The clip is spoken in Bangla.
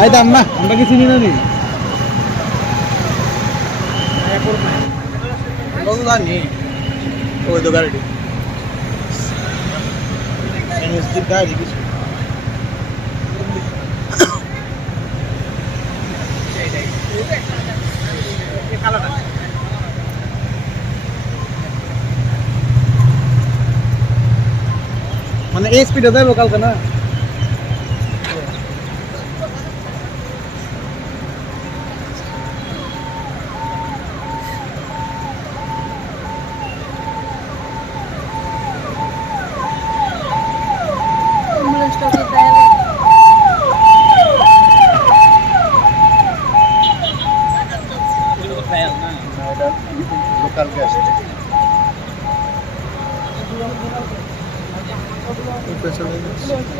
ভাই দাম না আমরা কি চিনি না নি কত জানি ওই তো গাড়ি এমএসডি গাড়ি কিছু মানে এই স্পিডে যাবো কালকে না লোকাল গ্যাস উপরে চলে গেছে